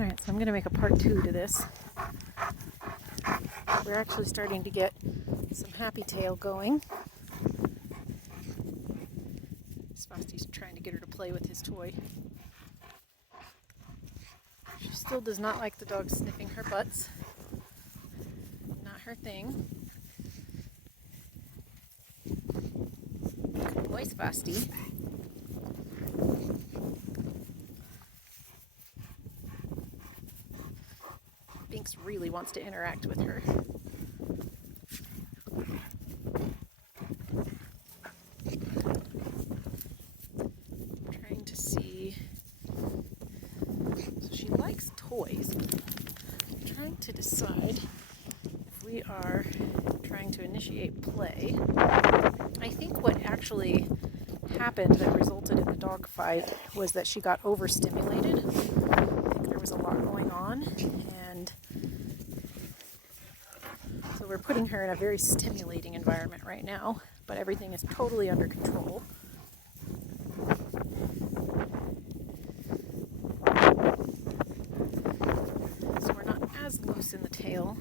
Alright, so I'm going to make a part 2 to this. We're actually starting to get some happy tail going. Spasti's trying to get her to play with his toy. She still does not like the dog sniffing her butts. Not her thing. Good boy, Spasti. Binks really wants to interact with her. Trying to see. So she likes toys. I'm trying to decide if we are trying to initiate play. I think what actually happened that resulted in the dog fight was that she got overstimulated. I think there was a lot going on, and so we're putting her in a very stimulating environment right now, but everything is totally under control. So we're not as loose in the tail.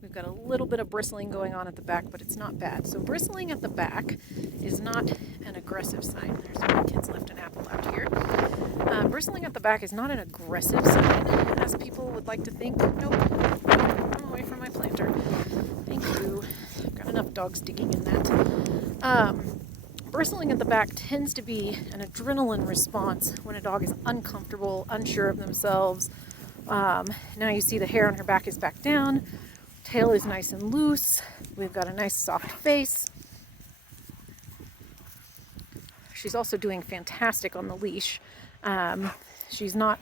We've got a little bit of bristling going on at the back, but it's not bad. So bristling at the back is not an aggressive sign. There's one kid's left an apple out here. Bristling at the back is not an aggressive sign, as people would like to think. Nope. I'm away from my planter. Thank you. I've got enough dogs digging in that. Bristling at the back tends to be an adrenaline response when a dog is uncomfortable, unsure of themselves. Now you see the hair on her back is back down. Tail is nice and loose. We've got a nice soft face. She's also doing fantastic on the leash. She's not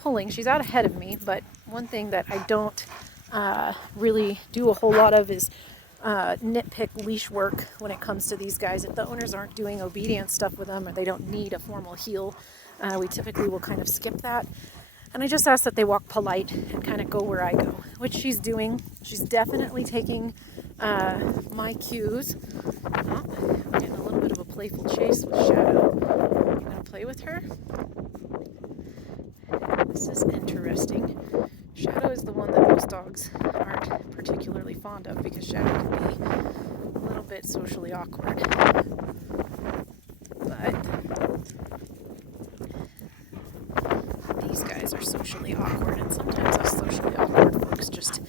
pulling. She's out ahead of me, but one thing that I don't really do a whole lot of is nitpick leash work when it comes to these guys. If the owners aren't doing obedience stuff with them or they don't need a formal heel, we typically will kind of skip that. And I just ask that they walk polite and kind of go where I go, which she's doing. She's definitely taking my cues. Oh, we're getting a little bit of a playful chase with Shadow. You gonna play with her? This is interesting. Shadow is the one that most dogs aren't particularly fond of because Shadow can be a little bit socially awkward. But these guys are socially awkward, and sometimes us socially awkward folks just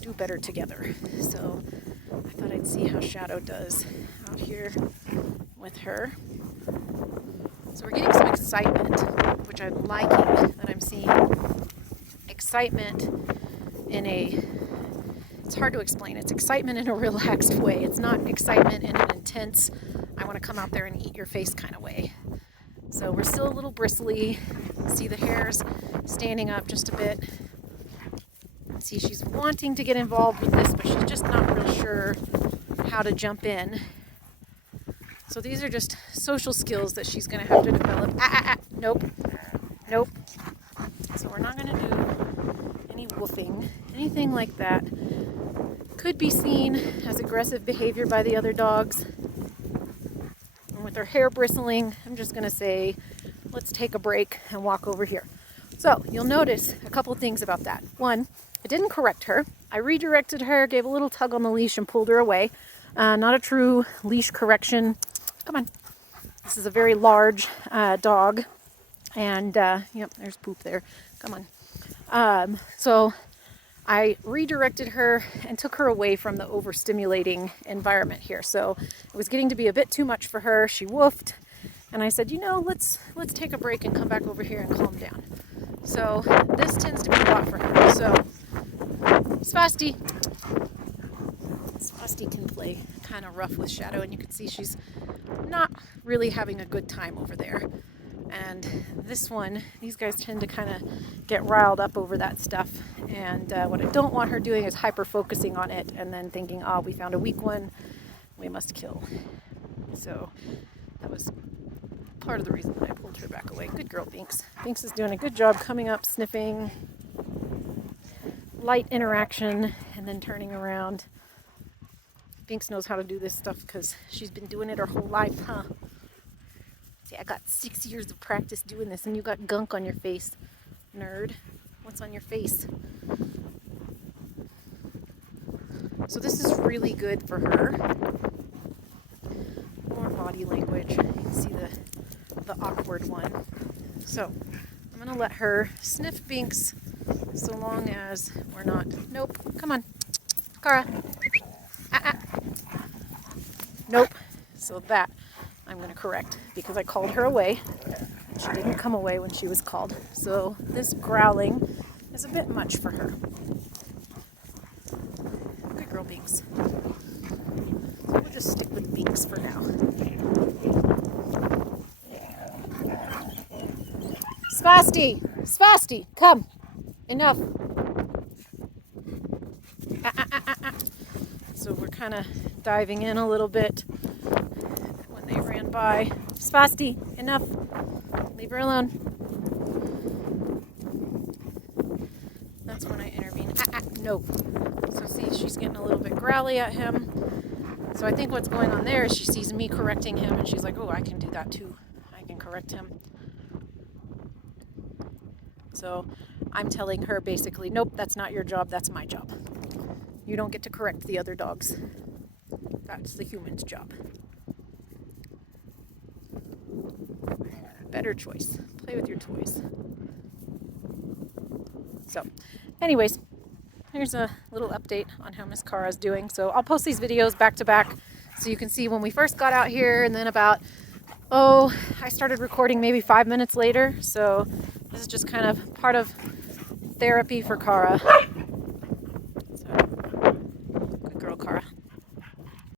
do better together. So I thought I'd see how Shadow does out here with her. So we're getting some excitement, which I'm liking that I'm seeing. Excitement in it's hard to explain. It's excitement in a relaxed way. It's not excitement in an intense, I want to come out there and eat your face kind of way. So we're still a little bristly. See the hairs standing up just a bit. See, she's wanting to get involved with this, but she's just not real sure how to jump in. So these are just social skills that she's going to have to develop. Nope. Nope. So we're not going to do any woofing, anything like that. Could be seen as aggressive behavior by the other dogs. And with her hair bristling, I'm just going to say, let's take a break and walk over here. So you'll notice a couple of things about that. One, I didn't correct her. I redirected her, gave a little tug on the leash and pulled her away. Not a true leash correction. Come on. This is a very large dog. And, yep, there's poop there. Come on. So I redirected her and took her away from the overstimulating environment here. So it was getting to be a bit too much for her. She woofed. And I said, let's take a break and come back over here and calm down. So this tends to be a lot for her. So Spasti can play kind of rough with Shadow, and you can see she's not really having a good time over there. And this one, these guys tend to kind of get riled up over that stuff. And what I don't want her doing is hyper-focusing on it and then thinking, we found a weak one, we must kill. So that was part of the reason that I pulled her back away. Good girl, Binks. Binks is doing a good job coming up, sniffing, light interaction, and then turning around. Binks knows how to do this stuff because she's been doing it her whole life, huh? See, I got 6 years of practice doing this, and you got gunk on your face, nerd. What's on your face? So this is really good for her. More body language. You can see the awkward one. So I'm going to let her sniff Binks so long as we're not... Nope. Come on. Cara. Nope. So that I'm going to correct because I called her away. And she didn't come away when she was called. So this growling is a bit much for her. Good girl, Binks. We'll just stick with Binks for now. Spasti! Spasti! Come! Enough! So we're kind of diving in a little bit when they ran by. Spasti! Enough! Leave her alone. That's when I intervene. No. So see, she's getting a little bit growly at him. So I think what's going on there is she sees me correcting him and she's like, oh, I can do that too. I can correct him. So I'm telling her basically, nope, that's not your job, that's my job. You don't get to correct the other dogs. That's the human's job. Better choice. Play with your toys. So, anyways, here's a little update on how Miss Cara's doing. So I'll post these videos back to back so you can see when we first got out here and then about, I started recording maybe 5 minutes later. So this is just kind of part of therapy for Cara.